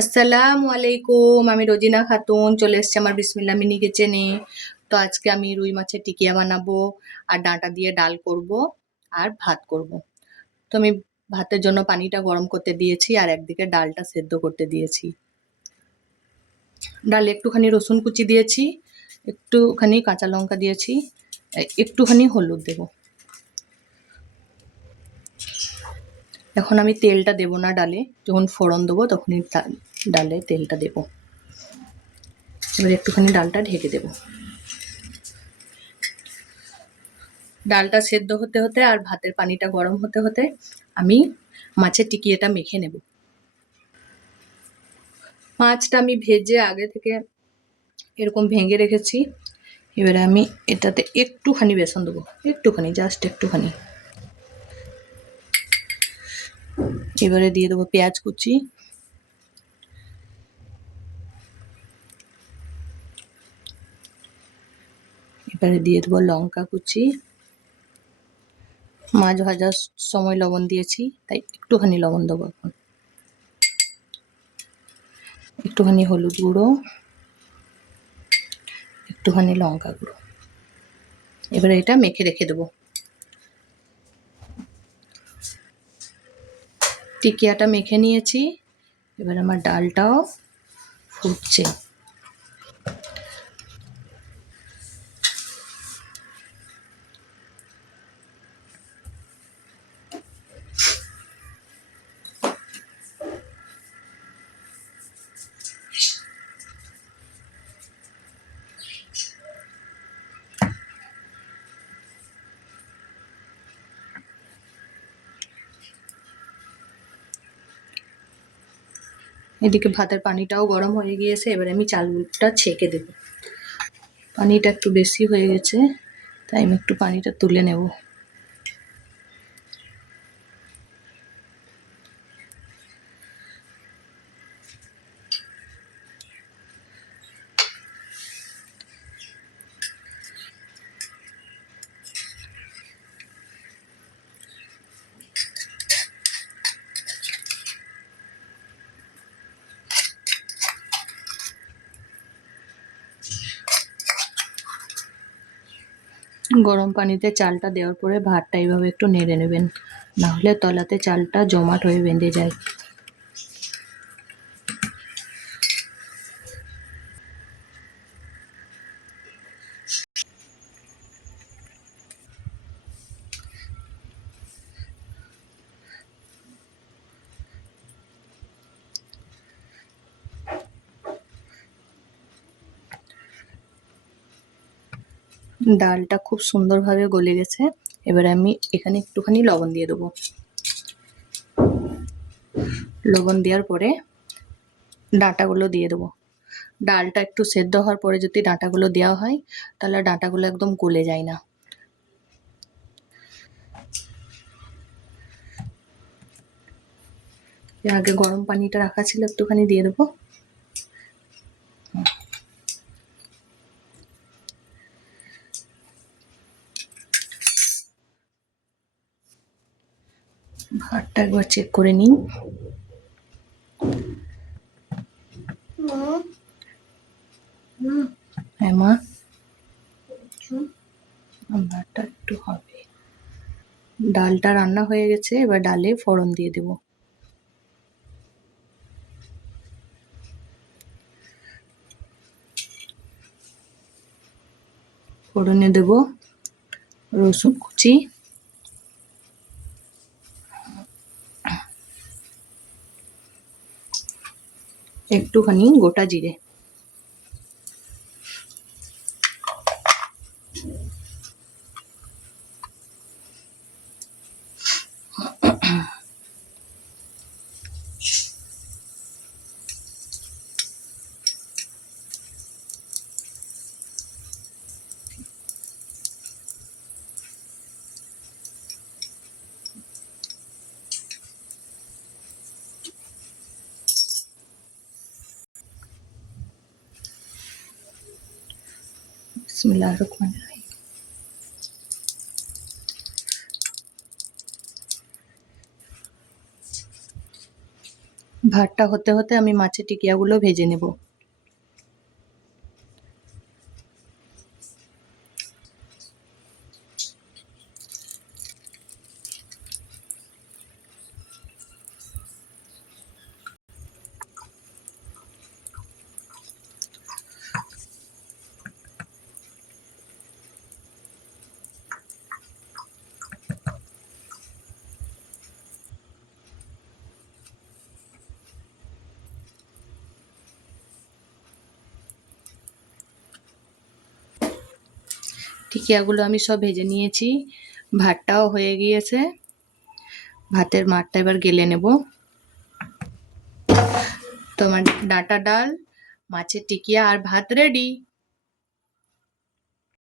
আসসালামু আলাইকুম। আমি রোজিনা খাতুন চলে এসেছি আমার বিসমিল্লাহ মিনি কিচেনে। তো আজকে আমি রুই মাছের টিকিয়া বানাবো আর ডাঁটা দিয়ে ডাল করব আর ভাত করব। তো আমি ভাতের জন্য পানিটা গরম করতে দিয়েছি আর একদিকে ডালটা সেদ্ধ করতে দিয়েছি। ডালে একটুখানি রসুন কুচি দিয়েছি, একটুখানি কাঁচা লঙ্কা দিয়েছি, একটুখানি হলুদ দেব। এখন আমি তেলটা দেব না ডালে, যখন ফোড়ন দেবো তখনই ডালে তেলটা দেব। এবার একটুখানি ডালটা ঢেকে দেব। ডালটা সেদ্ধ হতে হতে আর ভাতের পানিটা গরম হতে হতে আমি মাছের টিকিয়াটা মেখে নেব। মাছটা আমি ভেজে আগে থেকে এরকম ভেঙে রেখেছি। এবারে আমি এটাতে একটুখানি বেসন দেবো, একটুখানি, জাস্ট একটুখানি। এবারে দিয়ে দেবো পেঁয়াজ কুচি, এবারে দিয়ে দেবো লঙ্কা কুচি। মাছ ভাজার সময় লবণ দিয়েছি, তাই একটুখানি লবণ দেবো এখন। একটুখানি হলুদ গুঁড়ো, একটুখানি লঙ্কা গুঁড়ো। এবারে এটা মেখে রেখে দেবো। টিকিয়াটা মেখে নিয়েছি, এবার আমার ডালটাও ফুটছে। এদিকে ভাতের পানিটাও গরম হয়ে গিয়েছে, এবারে আমি চালটা ছেঁকে দেব। পানিটা একটু বেশি হয়ে গেছে, তাই আমি একটু পানিটা তুলে নেব। গরম পানিতে চালটা দেওয়ার পরে ভাতটা এইভাবে একটু নেড়ে নেবেন, নাহলে তলাতে চালটা জমাট হয়ে বেঁধে যায়। ডালটা খুব সুন্দরভাবে গলে গেছে, এবারে আমি এখানে একটুখানি লবণ দিয়ে দেবো। লবণ দেওয়ার পরে ডাঁটাগুলো দিয়ে দেবো। ডালটা একটু সেদ্ধ হওয়ার পরে যদি ডাঁটাগুলো দেওয়া হয়, তাহলে ডাঁটাগুলো একদম গলে যায় না। আগে গরম পানিটা রাখা ছিল, একটুখানি দিয়ে দেবো। ভাতটা একবার চেক করে নিন। হ্যাঁ মা, ভাতটা একটু হবে। ডালটা রান্না হয়ে গেছে, এবার ডালে ফোড়ন দিয়ে দেব। ফোড়নে দেব রসুন কুচি, একটুখানি গোটা জিরে, বিসমিল্লাহির রহমানির রহিম। ভাতটা হতে হতে আমি মাছের টিকিয়াগুলো ভেজে নেব। টিকিয়াগুলো আমি সব ভেজে নিয়েছি, ভাতটাও হয়ে গিয়েছে। ভাতের মারটা এবার গেলে নেব। তোমার ডাঁটা ডাল, মাছের টিকিয়া আর ভাত রেডি।